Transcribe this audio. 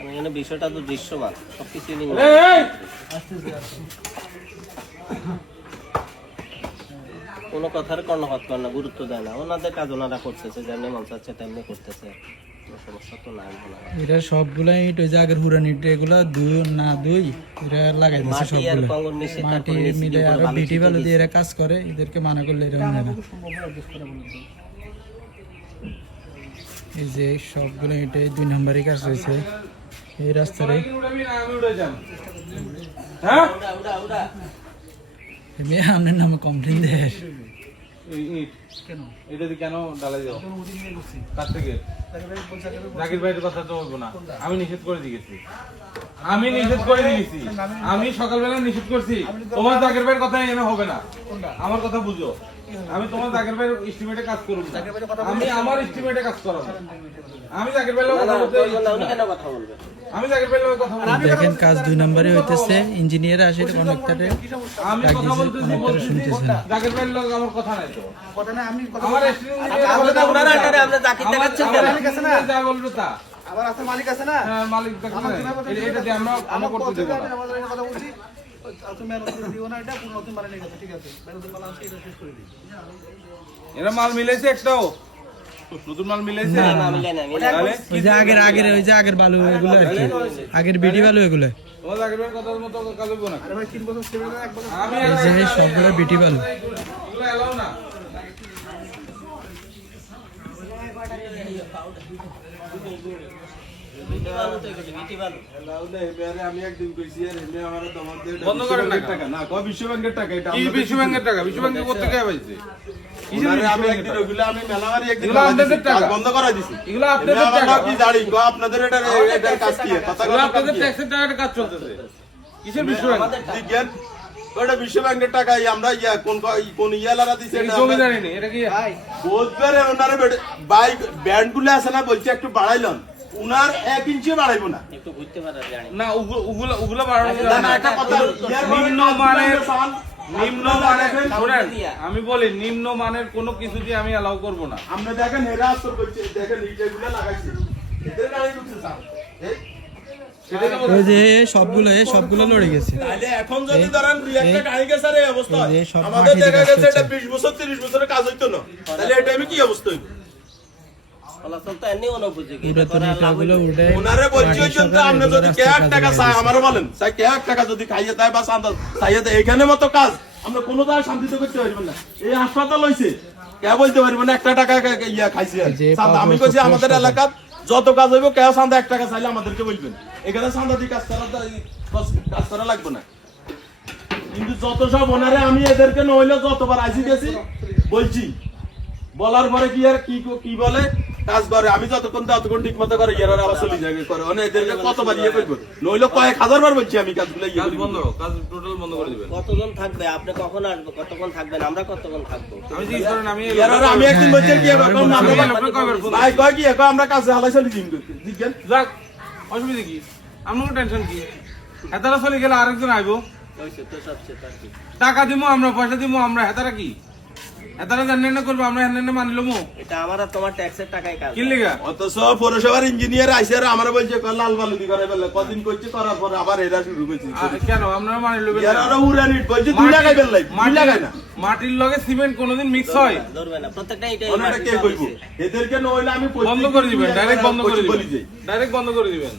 এখানে বিষয়টা তো দৃশ্যমান, সবকিছু কোনো কথার কর্ণপাত করে না, গুরুত্ব দেয় না। ওনাদের কাজ ওনারা করতেছে, যেমনি মন চাচ্ছে তেমনি করতেছে, কোনো সমস্যা তো নাই। এরা সবগুলা ইট ওই যে আগের হুরান ইট এগুলা দুই এরা লাগাই দিচ্ছে সবগুলো মাটি মিলে আর বিটি ভালো দিয়ে এরা কাজ করে, এদেরকে মানা করলে এরা হয় না। এই যে সবগুলো ইটে 2 নম্বরই কাজ হয়েছে এই রাস্তারে। আপনার নামে কমপ্লেন দেয় আমি নিষেধ করে দিয়েছি, আমি সকালবেলা নিষেধ করছি। তোমার জাকের ভাইয়ের কথা এনে হবে না, আমার কথা বুঝো। আমি তোমার জাকের ভাইয়ের এস্টিমেটে কাজ করব, আমি আমার এস্টিমেটে কাজ করাবো। আমি জাকের ভাইয়ের কথা বলতে আমি জাকের ভাইয়ের কথা বলতে দেখেন কাজ 2 নম্বরে হইতেছে। ইঞ্জিনিয়ার আসে কন্ডাক্টরে আমি কথা বলতেছি, শুনতেছেন জাকের ভাইয়ের লগে আমার কথা নাই তো। কথা না আমি আমার এস্টিমেট ওনারা আন্ডারে আমরা জাকির দেখাচ্ছেন কেন? যা বলবো তা। আবার আছে মালিক আছে না, হ্যাঁ মালিক এটা দিয়ে আমরা করতে দেব না। আমাদের কথা বলছি, তুমি নতুন দিও না, এটা পুরো নতুন মাল নিয়ে গেছে, ঠিক আছে নতুন মাল আছে, এটা শেষ করে দিই। এরা মাল মিলাইছে, একটাও নতুন মাল মিলাইছে না, মিলে না, মিলে না। তাহলে ওই যে আগের বালু এগুলো আর কি, আগের বিডি বালু এগুলো। তোমার জাকের ভাইয়ের কথার মতো কাজ হবে না। আরে ভাই 3 বছর সেভেন এক বছর আমি এই যে সবগুলো বিটি বালু। এগুলো এলাও না। বন্ধ করেন না। বিশ্ব ব্যাংকের টাকা এটা কি বিশ্ব ব্যাংকের টাকা? বিশ্ব ব্যাংকে কত টাকা পাইছে? আমি একদিন ওগুলো আমি মেলামারি একদিন এগুলো আপনাদের টাকা। বন্ধ করা দিছি। এগুলো আপনাদের টাকা। কি জানি গো আপনাদের এটা কাজ কি কথা এগুলো আপনাদের ট্যাক্সের টাকাটা কাজ চলতেছে। কিসের বিশ্ব ব্যাংক? জিজ্ঞেস ওটা বিশ্ব ব্যাংকের টাকা আমরা কোন ইয়ালারা দিছে এই জমিদারি নেই, এটা কি? ভাই বোধবারে ওনারে বাইক ব্যান্ডগুলো আছে না বলছে একটু বাড়াইলন, উনার 1 ইঞ্চি বাড়াইবো না। একটু ঘুরতে পারা জানি না ওগুলো বাড়ানো না, যাবে না, না। একটা কথা নিম্ন মানের শোনেন, আমি বলি নিম্ন মানের কোনো কিছু দিয়ে আমি অ্যালাউ করব না। আমরা দেখেন হেরা আসর করছে, দেখেন এইগুলো লাগাইছে এদের গাড়ি ঢুকছে স্যার ওই যে সবগুলো লড়ে গেছে। তাহলে এখন যদি ধরেন একটা গাড়ি গেছে এই অবস্থা, এই যে সব আমাদের মাটি দেখা দিয়ে গেছে কাজ এটা করছে। 20 বছর 30 বছরের কাজ হইতো না, তাহলে এটা আমি কি অবস্থা হইব? ফলাফল তো এমনি অনুপযোগী। পুরো তো নেটাগুলো উঠে ওনারে বলছি ওই জন্য আপনি যদি কে এক টাকা চাই আমারও বলেন, চাই কে এক টাকা যদি খাইয়ে দেয় বা চাঁদা চাইয়ে দেয়, এখানে মতো কাজ আমরা কোনো দায় শান্তিতে করতে পারবেন না। এই হাসপাতাল হইছে কে বলতে পারবেন 1 টাকা ইয়া খাইছে চাঁদা। আমি কইছি আমাদের এলাকার যত কাজ হইব কে চাঁদা 1 টাকা চাইলে আমাদেরকে বলবেন, এখানে চাঁদা দিয়ে কাজ করা লাগবে না। কিন্তু যত সব ওনারে আমি এদেরকে নইলে যতবার আইসি গেছি বলছি, বলার পরে কি আর কি বলে কাজ করে, আমি যতক্ষণ ঠিক মতো করে ইয়ার আবার চলে যাবে করে মানে এদেরকে কতবার ইয়ে করবো, নইলে কয়েক হাজার বার বলছি আমি কাজগুলো ইয়ে করব। কাজ টোটাল বন্ধ করে দিবেন। কতজন থাকবে? আপনি কখন আসবে? কতক্ষণ থাকবেন? আমরা কতক্ষণ থাকবো? আমি জিজ্ঞেস করেন, আমি একদিন বলছি কি ভাই কয় কি এখন আমরা কাজে হালাই চলে জিম করতে জিজ্ঞেস যাক, অসুবিধা কি? আমার টেনশন কি? হেতারা চলে গেলে আরেকজন আইবো, হয়েছে তো সবচেয়ে তার কি? টাকা দিব আমরা, পয়সা দিব আমরা। হেতারা কি? হেতারা জানেন করবো, আমরা হেন মানিলমো এটা আমার আর তোমার ট্যাক্সের টাকায় কাজ। কি লিগা? অথচ পৌরসভার ইঞ্জিনিয়ার আইসে আর আমরা বলছে লাল বালুদি করে ফেলে, কদিন করছে করার পরে আবার এরা শুরু করছে কেন আমরা মানিল? উড়ানি বলছে 2 লাগাই ফেললাই, 2 লাগাই না। মাটির লগে সিমেন্ট কোনোদিন মিক্স হয়? ধরবে না, প্রত্যেকটা এটা ওনারা কে কইব? এদেরকে নইলে আমি বন্ধ করে দিবেন, ডাইরেক্ট বন্ধ করে দিবেন, ডাইরেক্ট বন্ধ করে দিবেন।